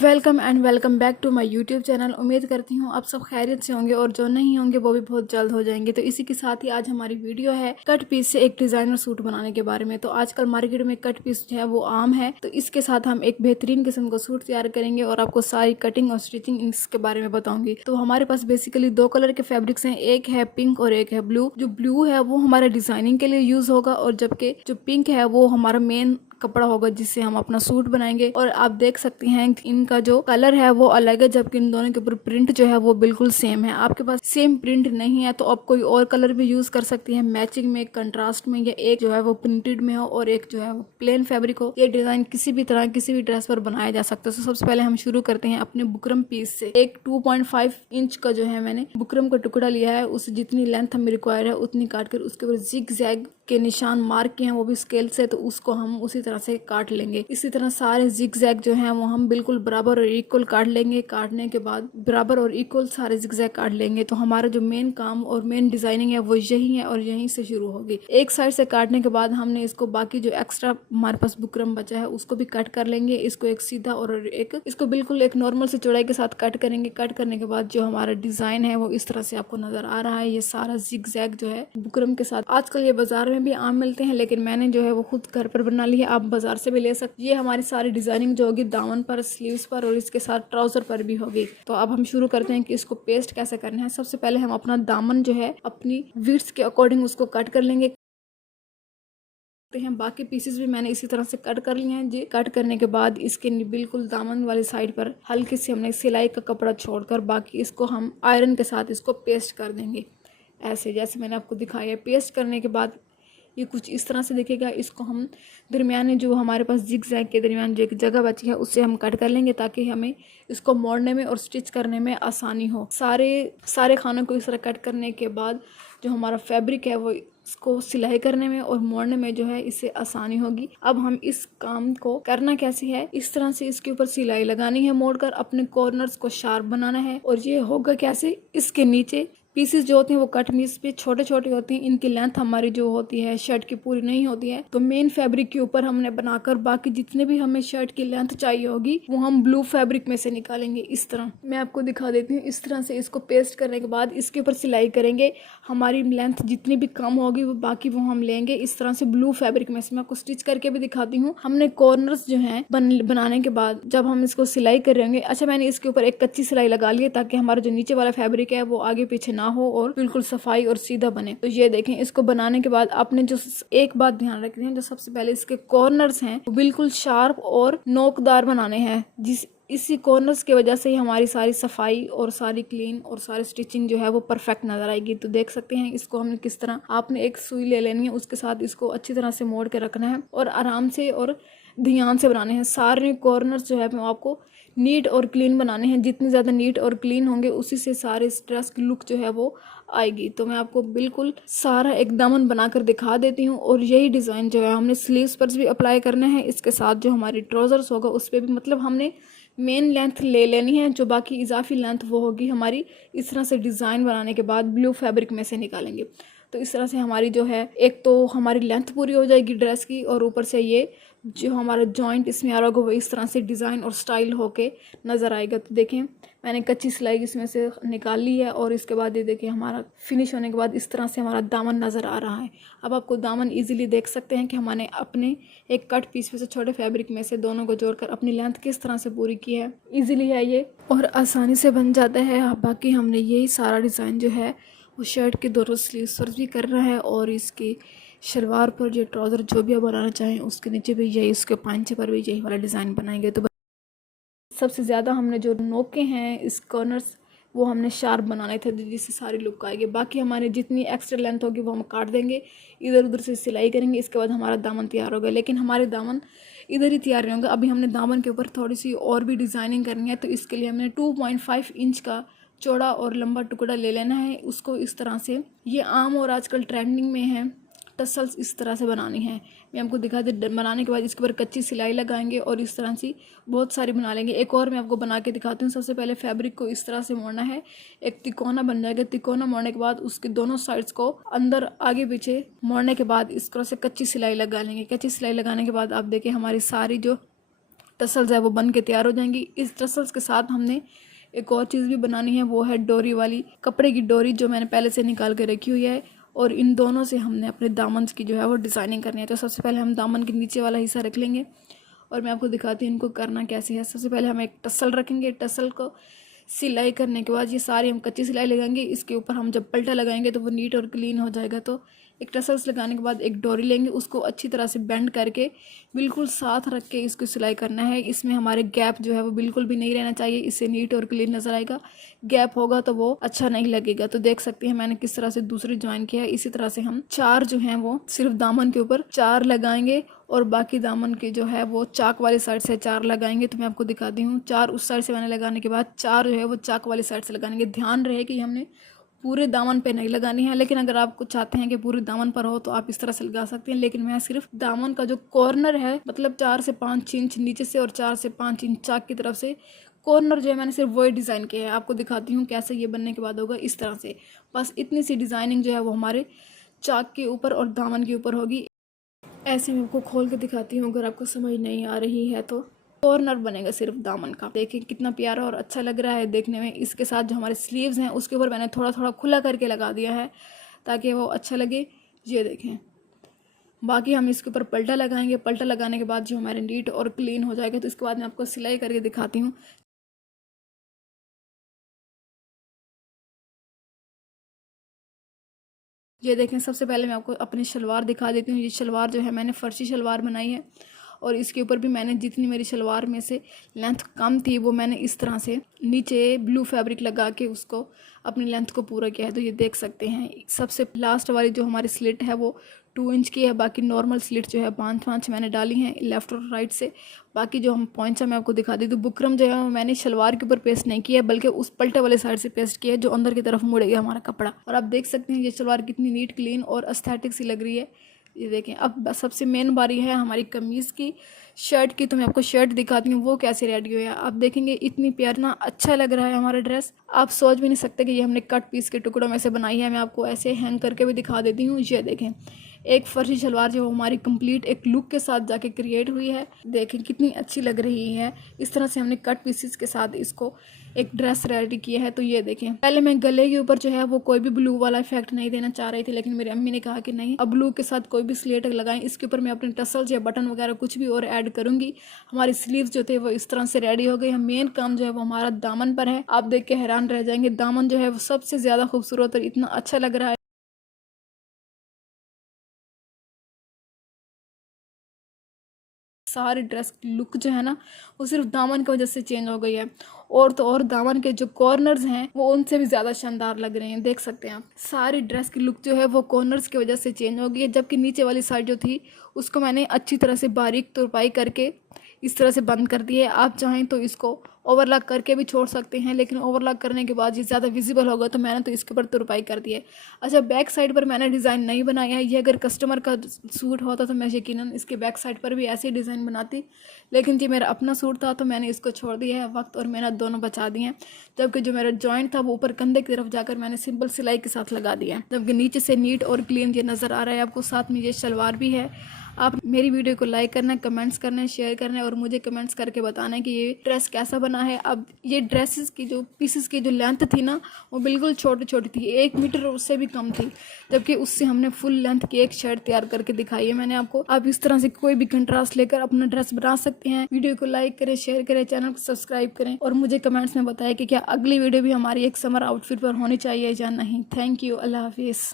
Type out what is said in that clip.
Welcome and welcome back to my YouTube channel. उम्मीद करती हूँ आप सब खैरियत से होंगे और जो नहीं होंगे वो भी बहुत जल्द हो जाएंगे। तो इसी के साथ ही आज हमारी वीडियो है कट पीस से एक डिजाइनर सूट बनाने के बारे में। तो आजकल मार्केट में कट पीस जो है वो आम है, तो इसके साथ हम एक बेहतरीन किस्म का सूट तैयार करेंगे और आपको सारी कटिंग और स्टिचिंग इसके बारे में बताऊंगी। तो हमारे पास बेसिकली दो कलर के फैब्रिक्स हैं, एक है पिंक और एक है ब्लू। जो ब्लू है वो हमारे डिजाइनिंग के लिए यूज होगा और जबकि जो पिंक है वो हमारा मेन कपड़ा होगा जिससे हम अपना सूट बनाएंगे। और आप देख सकते हैं कि इनका जो कलर है वो अलग है, जबकि इन दोनों के ऊपर प्रिंट जो है वो बिल्कुल सेम है। आपके पास सेम प्रिंट नहीं है तो आप कोई और कलर भी यूज कर सकती हैं मैचिंग में, कंट्रास्ट में, या एक जो है वो प्रिंटेड में हो और एक जो है वो प्लेन फैब्रिक हो। ये डिजाइन किसी भी तरह किसी भी ड्रेस पर बनाया जा सकता है। तो सबसे पहले हम शुरू करते हैं अपने बुकरम पीस से। एक 2.5 इंच का जो है मैंने बुकरम का टुकड़ा लिया है, उस जितनी लेंथ हमें रिक्वायर है उतनी काट कर उसके ऊपर जिग जैग के निशान मार्क किए हैं, वो भी स्केल से, तो उसको हम उसी तरह से काट लेंगे। इसी तरह सारे जिग जैग जो हैं वो हम बिल्कुल बराबर और इक्वल काट लेंगे। काटने के बाद बराबर और इक्वल सारे जिग जैग काट लेंगे। तो हमारा जो मेन काम और मेन डिजाइनिंग है वो यही है और यहीं से शुरू होगी। एक साइड से काटने के बाद हमने इसको बाकी जो एक्स्ट्रा हमारे पास बुकरम बचा है उसको भी कट कर लेंगे। इसको एक सीधा और एक इसको बिल्कुल एक नॉर्मल से चौड़ाई के साथ कट करेंगे। कट करने के बाद जो हमारा डिजाइन है वो इस तरह से आपको नजर आ रहा है। ये सारा जिग जैग जो है बुकरम के साथ आजकल ये बाजार में भी आम मिलते हैं, लेकिन मैंने जो है वो खुद घर पर बना ली है। आप बाजार से भी ले सकते। ये हमारी सारी डिजाइनिंग जो होगी दामन पर, स्लीव्स पर और इसके साथ ट्राउजर पर भी होगी। तो अब हम शुरू करते हैं कि इसको पेस्ट कैसे करना है। सबसे पहले हम अपना दामन जो है अपनी विड्थ के अकॉर्डिंग उसको कट कर लेंगे हैं। बाकी पीसेस भी मैंने इसी तरह से कट कर लिए हैं जी। कट करने के बाद इसके बिल्कुल दामन वाली साइड पर हल्की सी हमने सिलाई का कपड़ा छोड़कर बाकी इसको हम आयरन के साथ इसको पेस्ट कर देंगे, ऐसे जैसे मैंने आपको दिखाया है। पेस्ट करने के बाद ये कुछ इस तरह से दिखेगा। इसको हम दरमियान जो हमारे पास जिग जैग के दरमियान जो एक जगह बची है उससे हम कट कर लेंगे ताकि हमें इसको मोड़ने में और स्टिच करने में आसानी हो। सारे खानों को इस तरह कट करने के बाद जो हमारा फैब्रिक है वो इसको सिलाई करने में और मोड़ने में जो है इससे आसानी होगी। अब हम इस काम को करना कैसे है, इस तरह से इसके ऊपर सिलाई लगानी है मोड़कर, अपने कॉर्नर्स को शार्प बनाना है। और ये होगा कैसे, इसके नीचे पीसेस जो होते हैं वो कट पीस पे छोटे छोटे होते हैं। इनकी लेंथ हमारी जो होती है शर्ट की पूरी नहीं होती है, तो मेन फैब्रिक के ऊपर हमने बनाकर बाकी जितने भी हमें शर्ट की लेंथ चाहिए होगी वो हम ब्लू फैब्रिक में से निकालेंगे। इस तरह मैं आपको दिखा देती हूँ। इस तरह से इसको पेस्ट करने के बाद इसके ऊपर सिलाई करेंगे। हमारी लेंथ जितनी भी कम होगी वो बाकी वो हम लेंगे इस तरह से ब्लू फैब्रिक में से। मैं आपको स्टिच करके भी दिखाती हूँ। हमने कॉर्नर्स जो है बनाने के बाद जब हम इसको सिलाई करेंगे, अच्छा मैंने इसके ऊपर एक कच्ची सिलाई लगा ली है ताकि हमारा जो नीचे वाला फैब्रिक है वो आगे पीछे ना हो और बिल्कुल सफाई और सीधा बने। तो ये देखें, इसको बनाने के बाद आपने जो एक बात ध्यान रखनी है, जो सबसे पहले इसके कॉर्नर्स हैं वो बिल्कुल शार्प और नोकदार बनाने हैं। इसी कॉर्नर्स की वजह से ही हमारी सारी सफाई और सारी क्लीन और सारी स्टिचिंग जो है वो परफेक्ट नजर आएगी। तो देख सकते हैं इसको हमने किस तरह, आपने एक सुई ले लेनी है, उसके साथ इसको अच्छी तरह से मोड़ के रखना है और आराम से और ध्यान से बनाने हैं। सारे कॉर्नर्स जो है वो आपको नीट और क्लीन बनाने हैं। जितनी ज़्यादा नीट और क्लीन होंगे उसी से सारे इस ड्रेस की लुक जो है वो आएगी। तो मैं आपको बिल्कुल सारा एक दामन बनाकर दिखा देती हूँ। और यही डिज़ाइन जो है हमने स्लीव्स पर भी अप्लाई करना है। इसके साथ जो हमारी ट्राउजर्स होगा उस पर भी, मतलब हमने मेन लेंथ ले लेनी है, जो बाकी इजाफी लेंथ वो होगी हमारी इस तरह से डिज़ाइन बनाने के बाद ब्लू फैब्रिक में से निकालेंगे। तो इस तरह से हमारी जो है एक तो हमारी लेंथ पूरी हो जाएगी ड्रेस की, और ऊपर से ये जो हमारा जॉइंट इसमें आ रहा होगा वो इस तरह से डिज़ाइन और स्टाइल होके नज़र आएगा। तो देखें मैंने कच्ची सिलाई इसमें से निकाल ली है और इसके बाद ये देखिए हमारा फिनिश होने के बाद इस तरह से हमारा दामन नज़र आ रहा है। अब आपको दामन इजीली देख सकते हैं कि हमने अपने एक कट पीस में से छोटे फैब्रिक में से दोनों को जोड़कर अपनी लेंथ किस तरह से पूरी की है। इजीली है ये और आसानी से बन जाता है। बाकी हमने यही सारा डिज़ाइन जो है वो शर्ट के दोनों स्लीव्स पर भी करना है और इसकी शलवार पर जो ट्राउज़र जो भी आप बनाना चाहें उसके नीचे भी यही, उसके पांचे पर भी यही वाला डिज़ाइन बनाएंगे। तो सबसे ज़्यादा हमने जो नोके हैं इस कॉर्नर्स वो हमने शार्प बनाने थे जिससे सारी लुक आएगी। बाकी हमारी जितनी एक्स्ट्रा लेंथ होगी वो हम काट देंगे, इधर उधर से सिलाई करेंगे, इसके बाद हमारा दामन तैयार होगा। लेकिन हमारे दामन इधर ही तैयार नहीं होंगे। अभी हमने दामन के ऊपर थोड़ी सी और भी डिज़ाइनिंग करनी है। तो इसके लिए हमने 2.5 इंच का चौड़ा और लंबा टुकड़ा ले लेना है। उसको इस तरह से, ये आम और आजकल ट्रेंडिंग में है, टसल्स इस तरह से बनानी है। मैं आपको दिखा दे, बनाने के बाद इसके ऊपर कच्ची सिलाई लगाएंगे और इस तरह से बहुत सारी बना लेंगे। एक और मैं आपको बना के दिखाती हूँ। सबसे पहले फैब्रिक को इस तरह से मोड़ना है, एक तिकोना बन जाएगा। तिकोना मोड़ने के बाद उसके दोनों साइड्स को अंदर आगे पीछे मोड़ने के बाद इस तरह से कच्ची सिलाई लगा लेंगे। कच्ची सिलाई लगाने के बाद आप देखिए हमारी सारी जो टसल्स है वो बन के तैयार हो जाएंगी। इस टसल्स के साथ हमने एक और चीज़ भी बनानी है, वो है डोरी वाली, कपड़े की डोरी जो मैंने पहले से निकाल के रखी हुई है। और इन दोनों से हमने अपने दामन की जो है वो डिज़ाइनिंग करनी है। तो सबसे पहले हम दामन के नीचे वाला हिस्सा रख लेंगे और मैं आपको दिखाती हूँ इनको करना कैसे है। सबसे पहले हम एक टसल रखेंगे, टसल को सिलाई करने के बाद ये सारी हम कच्ची सिलाई लगाएंगे। इसके ऊपर हम जब पल्टा लगाएंगे तो वो नीट और क्लीन हो जाएगा। तो एक टसल्स लगाने के बाद एक डोरी लेंगे, उसको अच्छी तरह से बेंड करके बिल्कुल साथ रख के इसको सिलाई करना है। इसमें हमारे गैप जो है वो बिल्कुल भी नहीं रहना चाहिए, इससे नीट और क्लीन नजर आएगा। गैप होगा तो वो अच्छा नहीं लगेगा। तो देख सकते हैं मैंने किस तरह से दूसरी ज्वाइन किया है। इसी तरह से हम 4 जो हैं वो सिर्फ दामन के ऊपर 4 लगाएंगे और बाकी दामन के जो है वो चाक वाली साइड से 4 लगाएंगे। तो मैं आपको दिखाती हूँ। 4 उस साइड से मैंने लगाने के बाद 4 जो है वो चाक वाली साइड से लगाएंगे। ध्यान रहे कि हमने पूरे दामन पे नहीं लगानी है, लेकिन अगर आप चाहते हैं कि पूरे दामन पर हो तो आप इस तरह से लगा सकते हैं। लेकिन मैं सिर्फ दामन का जो कॉर्नर है, मतलब 4 से 5 इंच नीचे से और 4 से 5 इंच चाक की तरफ से कॉर्नर जो है मैंने सिर्फ वही डिज़ाइन किया है। आपको दिखाती हूँ कैसे ये बनने के बाद होगा। इस तरह से बस इतनी सी डिज़ाइनिंग जो है वो हमारे चाक के ऊपर और दामन के ऊपर होगी। ऐसे मैं आपको खोल के दिखाती हूँ, अगर आपको समझ नहीं आ रही है तो। कॉर्नर बनेगा सिर्फ दामन का। देखिए कितना प्यारा और अच्छा लग रहा है देखने में। इसके साथ जो हमारे स्लीव्स हैं उसके ऊपर मैंने थोड़ा थोड़ा खुला करके लगा दिया है ताकि वो अच्छा लगे। ये देखें, बाकी हम इसके ऊपर पल्टा लगाएंगे। पल्टा लगाने के बाद जो हमारे नीट और क्लीन हो जाएगा तो इसके बाद मैं आपको सिलाई करके दिखाती हूँ। ये देखें, सबसे पहले मैं आपको अपनी शलवार दिखा देती हूँ। ये शलवार जो है मैंने फर्शी शलवार बनाई है और इसके ऊपर भी मैंने जितनी मेरी शलवार में से लेंथ कम थी वो मैंने इस तरह से नीचे ब्लू फैब्रिक लगा के उसको अपनी लेंथ को पूरा किया है। तो ये देख सकते हैं सबसे लास्ट वाली जो हमारी स्लिट है वो 2 इंच की है। बाकी नॉर्मल स्लिट जो है 5-5 मैंने डाली हैं लेफ्ट और राइट से। बाकी जो हम पॉइंट्स मैं आपको दिखा दी। तो बुकरम जो है मैंने शलवार के ऊपर पेस्ट नहीं किया है, बल्कि उस पल्टे वाले साइड से पेस्ट किया है जो अंदर की तरफ मुड़ेगा हमारा कपड़ा। और आप देख सकते हैं ये शलवार कितनी नीट क्लीन और एस्थेटिक सी लग रही है। ये देखें, अब सबसे मेन बारी है हमारी कमीज़ की, शर्ट की। तो मैं आपको शर्ट दिखाती हूँ वो कैसे रेडी हुई है। आप देखेंगे इतनी प्यारा ना अच्छा लग रहा है हमारा ड्रेस। आप सोच भी नहीं सकते कि ये हमने कट पीस के टुकड़ों में से बनाई है। मैं आपको ऐसे हैंग करके भी दिखा देती हूँ। ये देखें, एक फर्शी शलवार जो हमारी कंप्लीट एक लुक के साथ जाके क्रिएट हुई है। देखें कितनी अच्छी लग रही है। इस तरह से हमने कट पीसेस के साथ इसको एक ड्रेस रेडी किया है। तो ये देखें, पहले मैं गले के ऊपर जो है वो कोई भी ब्लू वाला इफेक्ट नहीं देना चाह रही थी, लेकिन मेरी अम्मी ने कहा कि नहीं, अब ब्लू के साथ कोई भी स्लेट लगाएं। इसके ऊपर मैं अपने टसल्स या बटन वगैरह कुछ भी और ऐड करूंगी। हमारी स्लीव्स जो थे वो इस तरह से रेडी हो गई। हम मेन काम जो है वो हमारा दामन पर है। आप देख के हैरान रह जाएंगे, दामन जो है वो सबसे ज्यादा खूबसूरत और इतना अच्छा लग रहा है। सारी ड्रेस की लुक जो है ना वो सिर्फ दामन की वजह से चेंज हो गई है। और तो और दामन के जो कॉर्नर्स हैं वो उनसे भी ज़्यादा शानदार लग रहे हैं। देख सकते हैं आप, सारी ड्रेस की लुक जो है वो कॉर्नर्स की वजह से चेंज हो गई है। जबकि नीचे वाली साइड जो थी उसको मैंने अच्छी तरह से बारीक तुरपाई करके इस तरह से बंद कर दी है। आप चाहें तो इसको ओवरलॉक करके भी छोड़ सकते हैं, लेकिन ओवरलॉक करने के बाद ये ज़्यादा विजिबल होगा तो मैंने तो इसके ऊपर तुरपाई कर दी है। अच्छा, बैक साइड पर मैंने डिज़ाइन नहीं बनाया है। ये अगर कस्टमर का सूट होता तो मैं यकीनन इसके बैक साइड पर भी ऐसे ही डिज़ाइन बनाती, लेकिन ये मेरा अपना सूट था तो मैंने इसको छोड़ दिया है। वक्त और मेहनत दोनों बचा दिए हैं। जबकि जो मेरा जॉइंट था वो ऊपर कंधे की तरफ जाकर मैंने सिंपल सिलाई के साथ लगा दिया है। जबकि नीचे से नीट और क्लीन ये नज़र आ रहा है आपको। साथ में ये शलवार भी है। आप मेरी वीडियो को लाइक करना, कमेंट्स करना, शेयर करना और मुझे कमेंट्स करके बताना है कि ये ड्रेस कैसा बना है। अब ये ड्रेसेस की जो पीसेस की जो लेंथ थी ना वो बिल्कुल छोटी छोटी थी, 1 मीटर उससे भी कम थी, जबकि उससे हमने फुल लेंथ की एक शर्ट तैयार करके दिखाई है मैंने आपको। आप इस तरह से कोई भी कंट्रास्ट लेकर अपना ड्रेस बना सकते हैं। वीडियो को लाइक करें, शेयर करें, चैनल को सब्सक्राइब करें और मुझे कमेंट्स में बताएं कि क्या अगली वीडियो भी हमारी एक समर आउटफिट पर होनी चाहिए या नहीं। थैंक यू, अल्लाह हाफिज़।